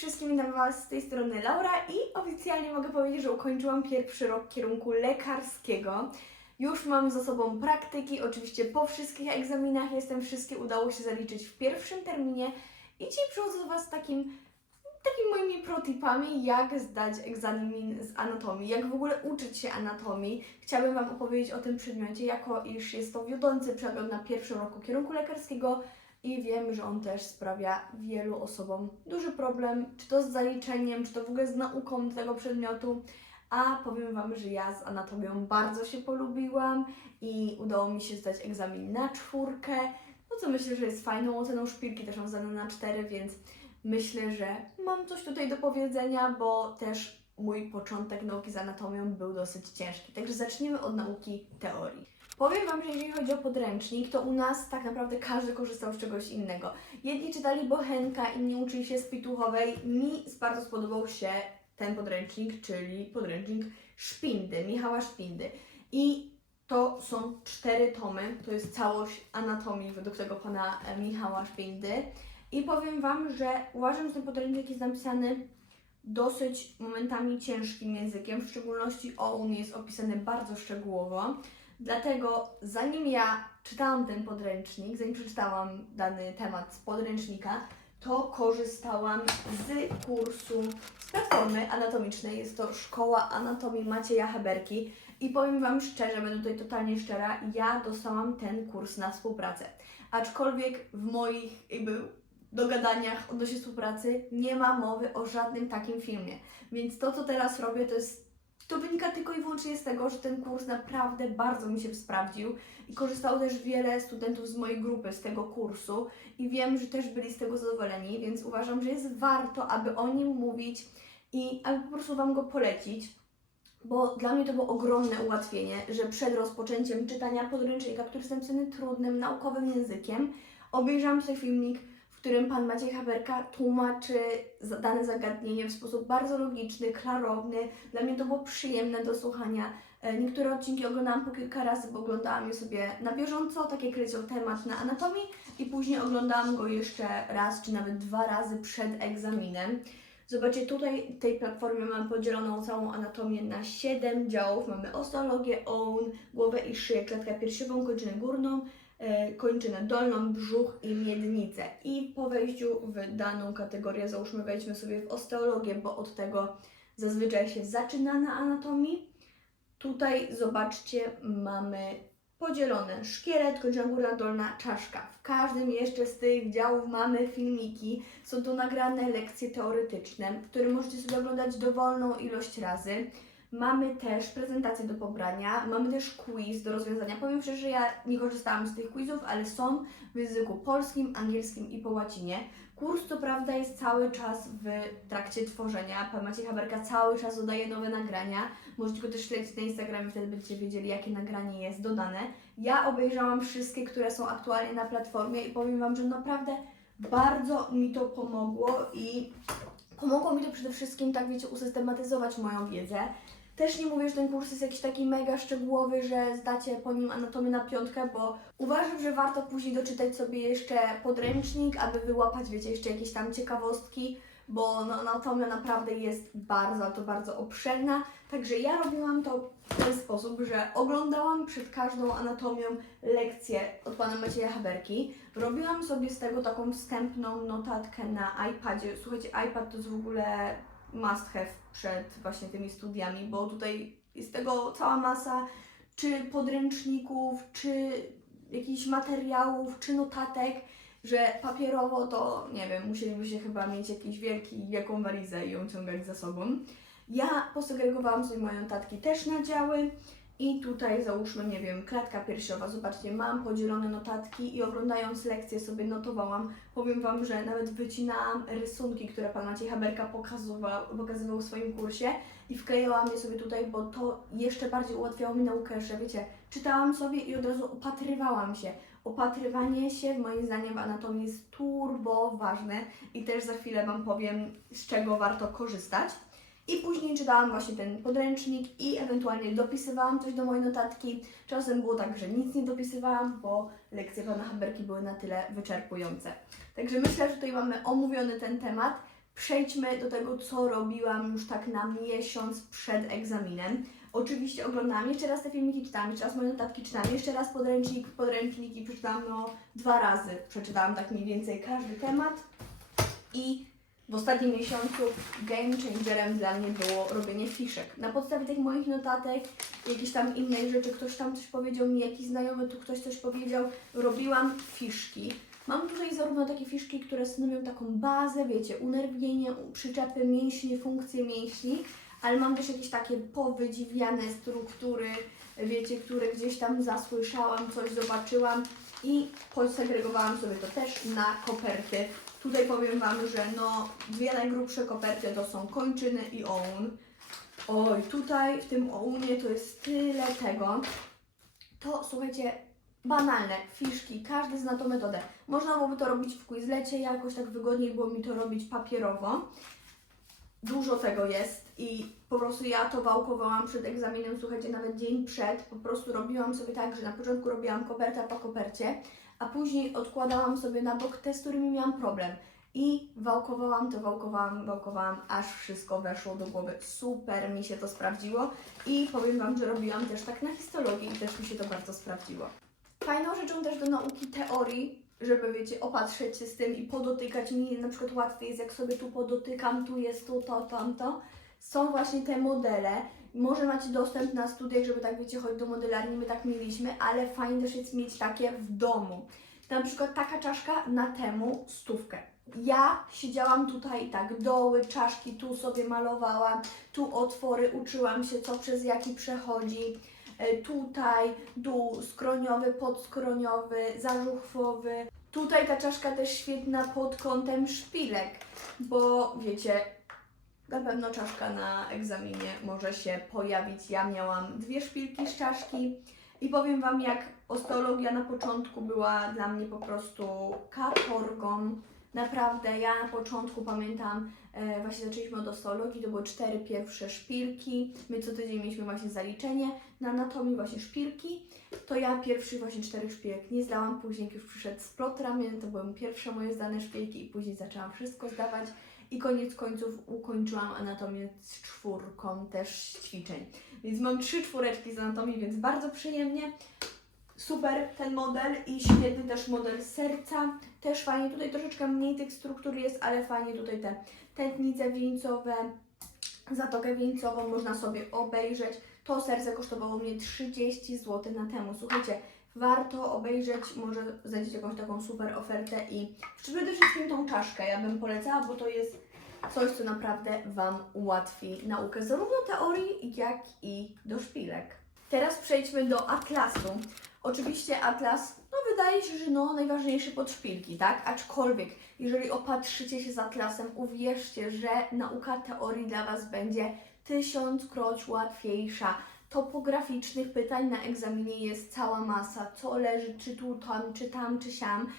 wszystkim, witam Was z tej strony Laura i oficjalnie mogę powiedzieć, że ukończyłam pierwszy rok kierunku lekarskiego. Już mam za sobą praktyki, oczywiście po wszystkich egzaminach jestem wszystkie udało się zaliczyć w pierwszym terminie i dzisiaj przychodzę do Was z takim, takimi moimi protipami, jak zdać egzamin z anatomii, jak w ogóle uczyć się anatomii. Chciałabym Wam opowiedzieć o tym przedmiocie, jako iż jest to wiodący przedmiot na pierwszym roku kierunku lekarskiego i wiem, że on też sprawia wielu osobom duży problem, czy to z zaliczeniem, czy to w ogóle z nauką tego przedmiotu. A powiem Wam, że ja z anatomią bardzo się polubiłam i udało mi się zdać egzamin na czwórkę, no co myślę, że jest fajną oceną szpilki, też mam zdane na cztery, więc myślę, że mam coś tutaj do powiedzenia, bo też mój początek nauki z anatomią był dosyć ciężki. Także zacznijmy od nauki teorii. Powiem Wam, że jeżeli chodzi o podręcznik, to u nas tak naprawdę każdy korzystał z czegoś innego. Jedni czytali Bochenka, inni uczyli się z Pituchowej. Mi bardzo spodobał się ten podręcznik, czyli podręcznik Szpindy, Michała Szpindy. I to są cztery tomy, to jest całość anatomii według tego pana Michała Szpindy. I powiem Wam, że uważam, że ten podręcznik jest napisany dosyć momentami ciężkim językiem, w szczególności OUN jest opisany bardzo szczegółowo. Dlatego zanim ja czytałam ten podręcznik, zanim przeczytałam dany temat z podręcznika, to korzystałam z kursu z platformy anatomicznej. Jest to Szkoła Anatomii Macieja Heberki. I powiem Wam szczerze, będę tutaj totalnie szczera, ja dostałam ten kurs na współpracę. Aczkolwiek w moich jakby dogadaniach odnośnie współpracy nie ma mowy o żadnym takim filmie. Więc to, co teraz robię, to jest to wynika tylko i wyłącznie z tego, że ten kurs naprawdę bardzo mi się sprawdził i korzystało też wiele studentów z mojej grupy z tego kursu i wiem, że też byli z tego zadowoleni, więc uważam, że jest warto, aby o nim mówić i aby po prostu Wam go polecić, bo dla mnie to było ogromne ułatwienie, że przed rozpoczęciem czytania podręcznika, który jest napisany trudnym, naukowym językiem, obejrzałam sobie filmik, w którym pan Maciej Haberka tłumaczy dane zagadnienie w sposób bardzo logiczny, klarowny. Dla mnie to było przyjemne do słuchania. E, Niektóre odcinki oglądałam po kilka razy, bo oglądałam je sobie na bieżąco, tak jak temat na anatomii i później oglądałam go jeszcze raz, czy nawet dwa razy przed egzaminem. Zobaczcie, tutaj w tej platformie mamy podzieloną całą anatomię na 7 działów. Mamy osteologię, oun, głowę i szyję, klatkę piersiową, kończynę górną, kończynę dolną, brzuch i miednicę. I po wejściu w daną kategorię, załóżmy, wejdźmy sobie w osteologię, bo od tego zazwyczaj się zaczyna na anatomii. Tutaj zobaczcie, mamy podzielone szkielet, kończyna górna, dolna, czaszka. W każdym jeszcze z tych działów mamy filmiki. Są to nagrane lekcje teoretyczne, które możecie sobie oglądać dowolną ilość razy. Mamy też prezentacje do pobrania, mamy też quiz do rozwiązania. Powiem szczerze, że ja nie korzystałam z tych quizów, ale są w języku polskim, angielskim i po łacinie. Kurs co prawda jest cały czas w trakcie tworzenia. Pan Maciej Haberka cały czas dodaje nowe nagrania. Możecie go też śledzić na Instagramie, wtedy będziecie wiedzieli, jakie nagranie jest dodane. Ja obejrzałam wszystkie, które są aktualnie na platformie i powiem Wam, że naprawdę bardzo mi to pomogło i pomogło mi to przede wszystkim, tak wiecie, usystematyzować moją wiedzę. Też nie mówię, że ten kurs jest jakiś taki mega szczegółowy, że zdacie po nim anatomię na piątkę, bo uważam, że warto później doczytać sobie jeszcze podręcznik, aby wyłapać, wiecie, jeszcze jakieś tam ciekawostki, bo no, anatomia naprawdę jest bardzo, to bardzo obszerna. Także ja robiłam to w ten sposób, że oglądałam przed każdą anatomią lekcję od pana Macieja Haberki. Robiłam sobie z tego taką wstępną notatkę na iPadzie. Słuchajcie, iPad to jest w ogóle must have przed właśnie tymi studiami, bo tutaj jest tego cała masa, czy podręczników, czy jakichś materiałów, czy notatek, że papierowo to, nie wiem, musielibyście chyba mieć jakiś wielki, wielką walizę i ją ciągać za sobą. Ja posegregowałam sobie moje notatki też na działy i tutaj załóżmy, nie wiem, klatka piersiowa. Zobaczcie, mam podzielone notatki i oglądając lekcję sobie notowałam. Powiem Wam, że nawet wycinałam rysunki, które Pan Maciej Haberka pokazywał, pokazywał w swoim kursie i wklejałam je sobie tutaj, bo to jeszcze bardziej ułatwiało mi naukę, że wiecie, czytałam sobie i od razu opatrywałam się. Opatrywanie się moim zdaniem w anatomii jest turbo ważne i też za chwilę Wam powiem, z czego warto korzystać. I później czytałam właśnie ten podręcznik i ewentualnie dopisywałam coś do mojej notatki. Czasem było tak, że nic nie dopisywałam, bo lekcje pana Haberki były na tyle wyczerpujące. Także myślę, że tutaj mamy omówiony ten temat. przejdźmy do tego, co robiłam już tak na miesiąc przed egzaminem. Oczywiście oglądałam jeszcze raz te filmiki, czytałam jeszcze raz moje notatki, czytałam jeszcze raz podręcznik, podręczniki przeczytałam no dwa razy. Przeczytałam tak mniej więcej każdy temat i w ostatnim miesiącu game changerem dla mnie było robienie fiszek. Na podstawie tych moich notatek, jakichś tam innych rzeczy, ktoś tam coś powiedział mi, jakiś znajomy tu ktoś coś powiedział, robiłam fiszki. Mam tutaj zarówno takie fiszki, które stanowią taką bazę, wiecie, unerwienie, przyczepy mięśni, funkcje mięśni, ale mam też jakieś takie powydziwiane struktury, wiecie, które gdzieś tam zasłyszałam, coś zobaczyłam i posegregowałam sobie to też na koperty. Tutaj powiem Wam, że no dwie najgrubsze koperty to są kończyny i oun. Oj, tutaj w tym ounie to jest tyle tego. To słuchajcie, banalne, fiszki, każdy zna tą metodę. Można byłoby to robić w Quizlecie, jakoś tak wygodniej było mi to robić papierowo. Dużo tego jest i po prostu ja to wałkowałam przed egzaminem, słuchajcie, nawet dzień przed. Po prostu robiłam sobie tak, że na początku robiłam kopertę po kopercie, a później odkładałam sobie na bok te, z którymi miałam problem. I wałkowałam to, wałkowałam, wałkowałam, aż wszystko weszło do głowy. Super mi się to sprawdziło i powiem Wam, że robiłam też tak na histologii i też mi się to bardzo sprawdziło. Fajną rzeczą też do nauki teorii, żeby wiecie, opatrzeć się z tym i podotykać mi na przykład łatwiej jest, jak sobie tu podotykam, tu jest tu, to, tamto. Są właśnie te modele. Może macie dostęp na studiach, żeby tak wiecie, chodzić do modelarni, my tak mieliśmy, ale fajnie też jest mieć takie w domu. Na przykład taka czaszka na temu stówkę. Ja siedziałam tutaj tak, doły, czaszki, tu sobie malowałam, tu otwory, uczyłam się co przez jaki przechodzi. E, Tutaj dół skroniowy, podskroniowy, zażuchwowy. Tutaj ta czaszka też świetna pod kątem szpilek, bo wiecie, na pewno czaszka na egzaminie może się pojawić. Ja miałam dwie szpilki z czaszki i powiem Wam, jak osteologia na początku była dla mnie po prostu katorgą. Naprawdę, ja na początku pamiętam, e, właśnie zaczęliśmy od osteologii, to były cztery pierwsze szpilki. My co tydzień mieliśmy właśnie zaliczenie na anatomii, właśnie szpilki. To ja pierwszy właśnie czterech szpilek nie zdałam, później jak już przyszedł splot ramion, to były pierwsze moje zdane szpilki i później zaczęłam wszystko zdawać. I koniec końców ukończyłam anatomię z czwórką też ćwiczeń. Więc mam trzy czwóreczki z anatomii, więc bardzo przyjemnie. Super ten model i świetny też model serca. Też fajnie, tutaj troszeczkę mniej tych struktur jest, ale fajnie tutaj te tętnice wieńcowe, zatokę wieńcową można sobie obejrzeć. To serce kosztowało mnie 30 zł na temu. Słuchajcie, warto obejrzeć, może znajdziecie jakąś taką super ofertę i przede wszystkim tą czaszkę ja bym polecała, bo to jest coś, co naprawdę Wam ułatwi naukę zarówno teorii, jak i do szpilek. Teraz przejdźmy do atlasu. Oczywiście atlas, no wydaje się, że no najważniejszy pod szpilki, tak? Aczkolwiek, jeżeli opatrzycie się z atlasem, uwierzcie, że nauka teorii dla Was będzie tysiąckroć łatwiejsza. Topograficznych pytań na egzaminie jest cała masa, co leży, czy tu, tam, czy tam, czy siam.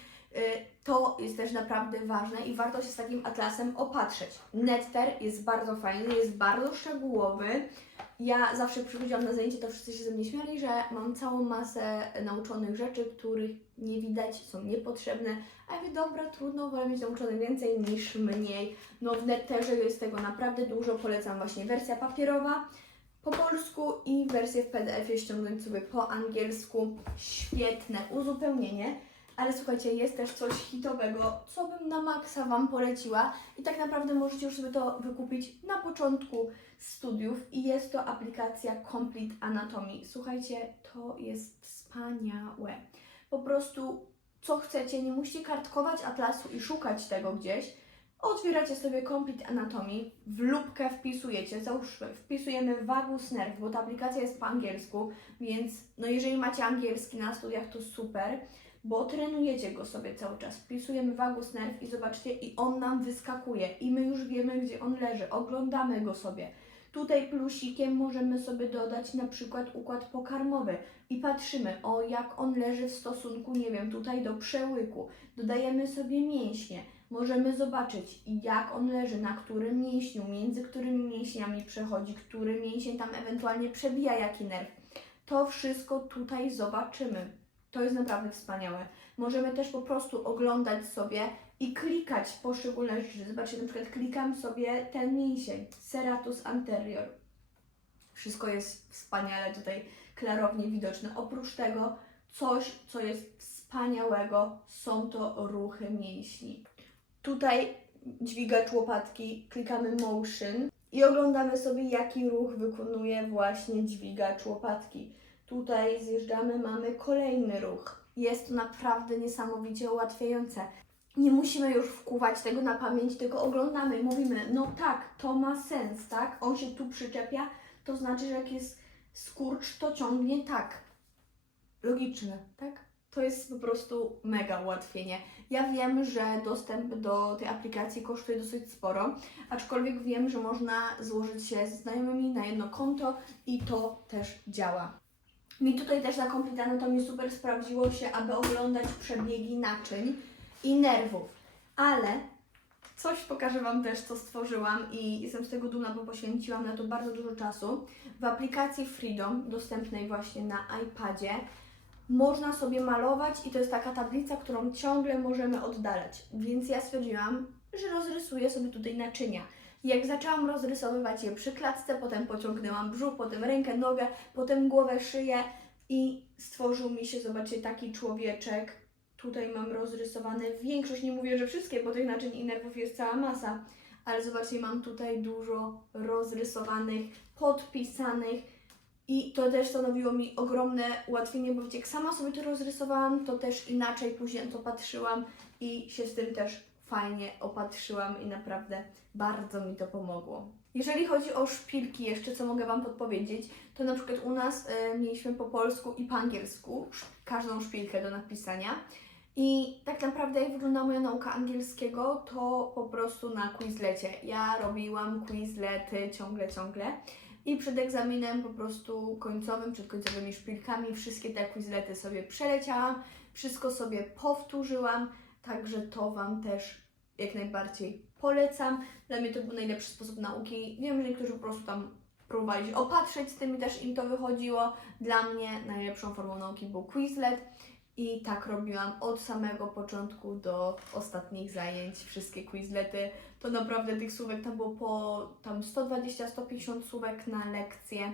To jest też naprawdę ważne i warto się z takim atlasem opatrzeć. Netter jest bardzo fajny, jest bardzo szczegółowy. Ja zawsze przychodziłam na zajęcie, to wszyscy się ze mnie śmiali, że mam całą masę nauczonych rzeczy, których nie widać, są niepotrzebne. A ja mówię, dobra, trudno, wolę mieć więcej niż mniej. No w Netterze jest tego naprawdę dużo, polecam właśnie wersja papierowa po polsku i wersję w PDF-ie ściągnąć sobie po angielsku. Świetne uzupełnienie. Ale słuchajcie, jest też coś hitowego, co bym na maksa Wam poleciła i tak naprawdę możecie już sobie to wykupić na początku studiów i jest to aplikacja Complete Anatomy. Słuchajcie, to jest wspaniałe. Po prostu co chcecie, nie musicie kartkować atlasu i szukać tego gdzieś. Otwieracie sobie Complete Anatomy, w lubkę wpisujecie, załóżmy, wpisujemy vagus nerve, bo ta aplikacja jest po angielsku, więc no jeżeli macie angielski na studiach, to super, bo trenujecie go sobie cały czas. Wpisujemy vagus nerve i zobaczcie, i on nam wyskakuje i my już wiemy, gdzie on leży, oglądamy go sobie. Tutaj plusikiem możemy sobie dodać na przykład układ pokarmowy i patrzymy, o jak on leży w stosunku, nie wiem, tutaj do przełyku. Dodajemy sobie mięśnie. Możemy zobaczyć, jak on leży, na którym mięśniu, między którymi mięśniami przechodzi, który mięsień tam ewentualnie przebija jaki nerw. To wszystko tutaj zobaczymy. To jest naprawdę wspaniałe. Możemy też po prostu oglądać sobie i klikać poszczególne rzeczy. Zobaczcie, na przykład klikam sobie ten mięsień, serratus anterior. Wszystko jest wspaniale tutaj klarownie widoczne. Oprócz tego coś, co jest wspaniałego, są to ruchy mięśni. Tutaj dźwigacz łopatki, klikamy motion i oglądamy sobie, jaki ruch wykonuje właśnie dźwigacz łopatki. Tutaj zjeżdżamy, mamy kolejny ruch. Jest to naprawdę niesamowicie ułatwiające. Nie musimy już wkuwać tego na pamięć, tylko oglądamy i mówimy, no tak, to ma sens, tak? On się tu przyczepia, to znaczy, że jak jest skurcz, to ciągnie tak. Logiczne, tak? To jest po prostu mega ułatwienie. Ja wiem, że dostęp do tej aplikacji kosztuje dosyć sporo, aczkolwiek wiem, że można złożyć się ze znajomymi na jedno konto i to też działa. Mi tutaj też na Anatomy super sprawdziło się, aby oglądać przebiegi naczyń i nerwów, ale coś pokażę Wam też, co stworzyłam i jestem z tego dumna, bo poświęciłam na to bardzo dużo czasu. W aplikacji Freedom, dostępnej właśnie na iPadzie, można sobie malować i to jest taka tablica, którą ciągle możemy oddalać. Więc ja stwierdziłam, że rozrysuję sobie tutaj naczynia. Jak zaczęłam rozrysowywać je przy klatce, potem pociągnęłam brzuch, potem rękę, nogę, potem głowę, szyję i stworzył mi się, zobaczcie, taki człowieczek. Tutaj mam rozrysowane większość, nie mówię, że wszystkie, bo tych naczyń i nerwów jest cała masa, ale zobaczcie, mam tutaj dużo rozrysowanych, podpisanych i to też stanowiło mi ogromne ułatwienie, bo wiecie, jak sama sobie to rozrysowałam, to też inaczej później to patrzyłam i się z tym też fajnie opatrzyłam i naprawdę bardzo mi to pomogło. Jeżeli chodzi o szpilki jeszcze, co mogę Wam podpowiedzieć, to na przykład u nas e, mieliśmy po polsku i po angielsku każdą szpilkę do napisania. I tak naprawdę jak wygląda moja nauka angielskiego, to po prostu na Quizlecie. Ja robiłam Quizlety ciągle, ciągle. I przed egzaminem po prostu końcowym, przed końcowymi szpilkami, wszystkie te Quizlety sobie przeleciałam, wszystko sobie powtórzyłam, także to Wam też jak najbardziej polecam. Dla mnie to był najlepszy sposób nauki. Wiem, że niektórzy po prostu tam próbowali się opatrzeć z tym też im to wychodziło. Dla mnie najlepszą formą nauki był Quizlet i tak robiłam od samego początku do ostatnich zajęć, wszystkie Quizlety. To naprawdę tych słówek tam było po tam 120-150 słówek na lekcję,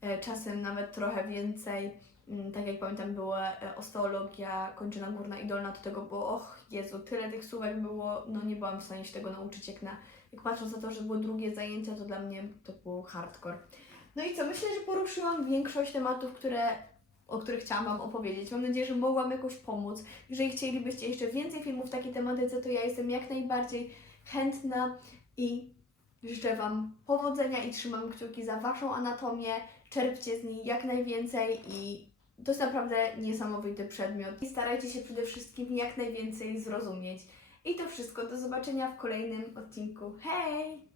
e, czasem nawet trochę więcej. Mm, Tak jak pamiętam, była e, osteologia, kończyna górna i dolna, to tego było, och Jezu, tyle tych słówek było, no nie byłam w stanie się tego nauczyć, jak na, jak patrząc na to, że było drugie zajęcie, to dla mnie to był hardcore. No i co, myślę, że poruszyłam większość tematów, które, o których chciałam Wam opowiedzieć. Mam nadzieję, że mogłam jakoś pomóc. Jeżeli chcielibyście jeszcze więcej filmów w takiej tematyce, to ja jestem jak najbardziej chętna i życzę Wam powodzenia i trzymam kciuki za Waszą anatomię. Czerpcie z niej jak najwięcej i to jest naprawdę niesamowity przedmiot. I starajcie się przede wszystkim jak najwięcej zrozumieć. I to wszystko. Do zobaczenia w kolejnym odcinku. Hej!